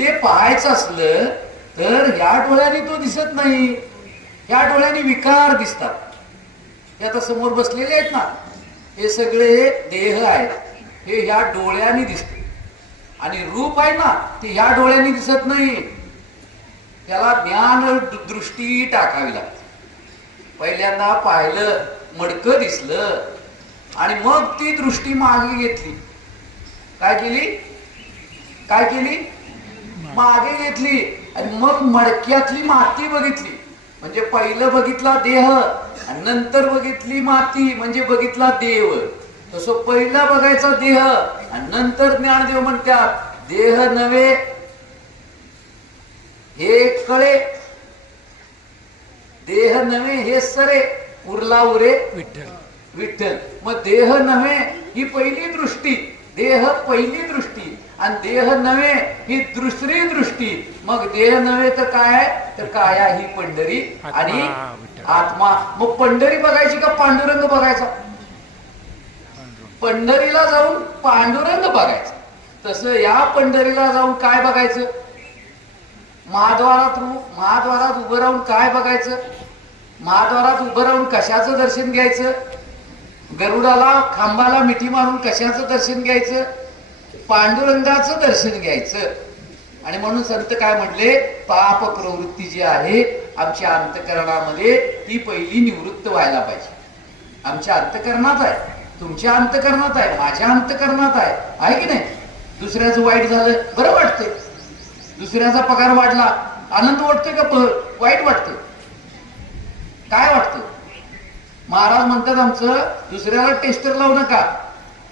ते पाहायचं असलं तर ह्या डोळ्यांनी तो दिसत नाही, ह्या डोळ्यांनी विकार दिसतात. हे आता समोर बसलेले आहेत ना, हे सगळे देह आहेत, हे ह्या डोळ्यांनी दिसते. आणि रूप आहे ना, ते ह्या डोळ्यांनी दिसत नाही, त्याला ज्ञान दृष्टी टाकावी लागते. पहिल्यांदा पाहिलं, मडकं दिसलं, आणि मग ती दृष्टी मागे घेतली. काय केली? काय केली? मागे घेतली आणि मग मडक्यातली माती बघितली. म्हणजे पहिलं बघितला देह आणि नंतर बघितली माती, म्हणजे बघितला देव. तसं पहिला बघायचा देह आणि नंतर ज्ञानदेव म्हणतात देह नव्हे हे कळे, देह नव्हे हे सरे, उरला उरे विठ्ठल. विठ्ठल. मग देह नव्हे ही पहिली दृष्टी, देह पहिली दृष्टी आणि देह नव्हे ही दुसरी दृष्टी. मग देह नव्हे तर काय? तर काया ही पंढरी आणि आत्मा. मग पंढरी बघायची का पांडुरंग बघायचा? पंढरीला जाऊन पांडुरंग बघायचा. तसं या पंढरीला जाऊन काय बघायचं? महाद्वारात उभं राहून काय बघायचं? महाद्वारात उभं राहून कशाचं दर्शन घ्यायचं? गरुडाला खांबाला मिठी मारून कशाचं दर्शन घ्यायचं? पांडुरंगाचं दर्शन घ्यायचं. आणि म्हणून संत काय म्हटले? पाप प्रवृत्ती जी आहे आमच्या अंतकरणामध्ये ती पहिली निवृत्त व्हायला पाहिजे. आमच्या अंतकरणात आहे, तुमच्या अंतकरणात आहे, माझ्या अंतकरणात आहे की नाही? दुसऱ्याचं वाईट झालं बरं वाटतंय, दुसऱ्याचा पगार वाढला आनंद वाटतोय का वाईट वाटतंय? काय वाटतं? महाराज म्हणतात आमचं दुसऱ्याला टेस्टर लावू नका,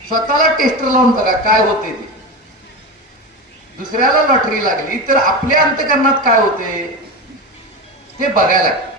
स्वतःला टेस्टर लावून बघा काय होते ते. दुसऱ्याला लॉटरी लागली तर आपल्या अंतकरणात काय होते ते बघायला लागतं.